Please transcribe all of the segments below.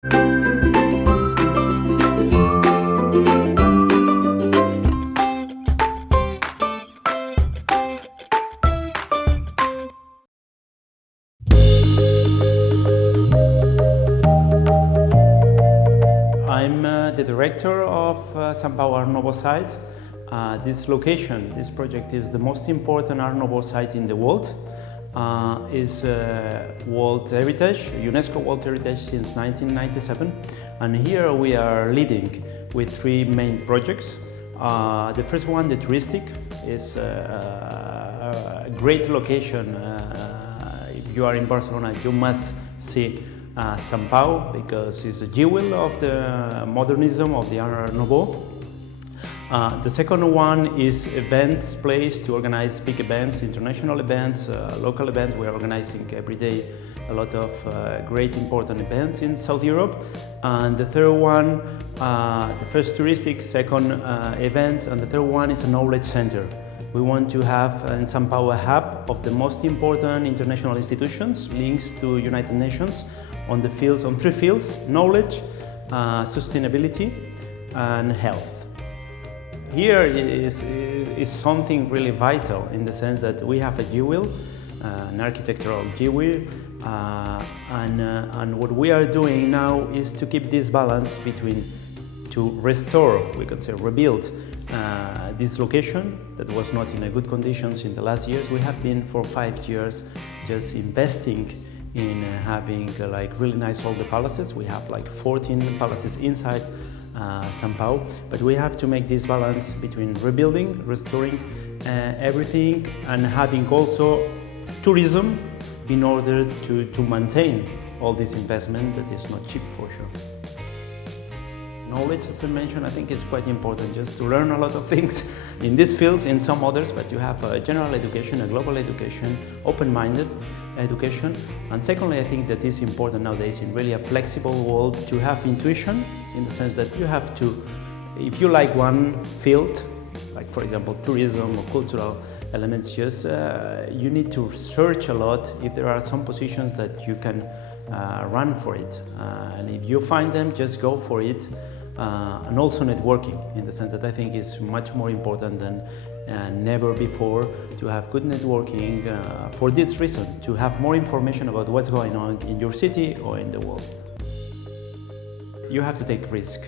I'm the director of Sant Pau Modernist Site. This location, this project is the most important Art Nouveau site in the world. Is World Heritage, UNESCO World Heritage since 1997. And here we are leading with three main projects. The first one, the touristic, is a great location. If you are in Barcelona, you must see Sant Pau, because it's a jewel of the modernism of the Art Nouveau. The second one is events place to organize big events, international events, local events. We are organizing every day a lot of great important events in South Europe. And the third one, the first touristic, second events, and the third one is a knowledge center. We want to have in Sant Pau a hub of the most important international institutions, links to United Nations on the fields, on three fields: knowledge, sustainability, and health. Here is something really vital in the sense that we have a jewel, an architectural jewel, and what we are doing now is to keep this balance between, to restore, we can say rebuild, this location that was not in a good conditions in the last years. We have been for 5 years just investing in having like really nice all the palaces. We have like 14 palaces inside Sant Pau, but we have to make this balance between rebuilding, restoring everything, and having also tourism in order to maintain all this investment that is not cheap for sure. Knowledge, as I mentioned, I think is quite important, just to learn a lot of things in these fields, in some others, but you have a general education, a global education, open-minded education. And secondly, I think that is important nowadays in really a flexible world to have intuition, in the sense that you have to, if you like one field, like for example tourism or cultural elements, just you need to search a lot if there are some positions that you can run for it. And if you find them, just go for it. And also networking, in the sense that I think is much more important than never before to have good networking for this reason, to have more information about what's going on in your city or in the world. You have to take risk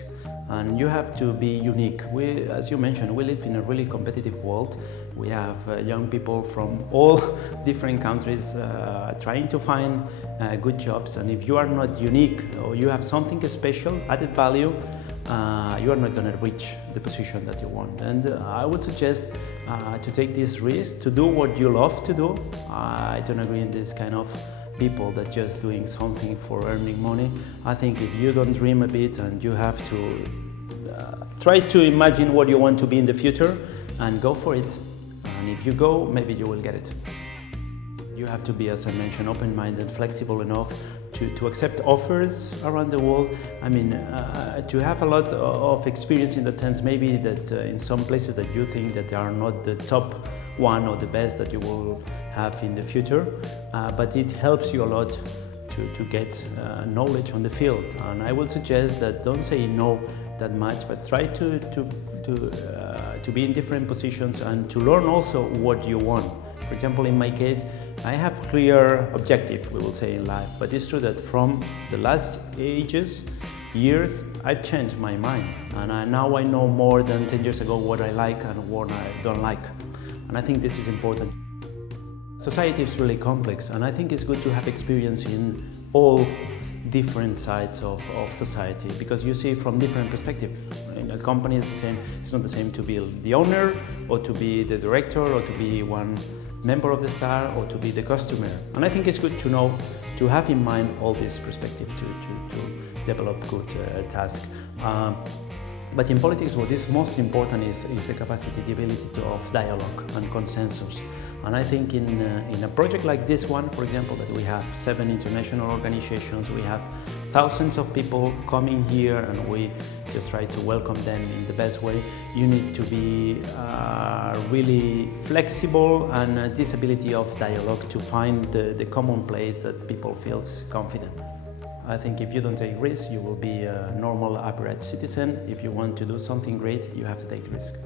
and you have to be unique. We, as you mentioned, we live in a really competitive world. We have young people from all different countries trying to find good jobs, and if you are not unique or you have something special, added value, you are not going to reach the position that you want. And I would suggest to take this risk, to do what you love to do. I don't agree in this kind of people that just doing something for earning money. I think if you don't dream a bit and you have to try to imagine what you want to be in the future and go for it. And if you go, maybe you will get it. You have to be, as I mentioned, open-minded, flexible enough to accept offers around the world. I mean, to have a lot of experience in that sense, maybe that in some places that you think that they are not the top one or the best that you will have in the future, but it helps you a lot to get knowledge on the field. And I would suggest that don't say no that much, but try to be in different positions and to learn also what you want. For example, in my case, I have clear objective, we will say, in life, but it's true that from the last years, I've changed my mind, and now I know more than 10 years ago what I like and what I don't like, and I think this is important. Society is really complex, and I think it's good to have experience in all different sides of society, because you see from different perspectives. In a company, it's not the same to be the owner, or to be the director, or to be one member of the staff, or to be the customer. And I think it's good to know, to have in mind all this perspective to develop good tasks. But in politics, what is most important is the capacity, the ability of dialogue and consensus. And I think in a project like this one, for example, that we have 7 international organizations, we have thousands of people coming here, and we just try to welcome them in the best way. You need to be really flexible, and this ability of dialogue to find the common place that people feel confident. I think if you don't take risks, you will be a normal average citizen. If you want to do something great, you have to take risks.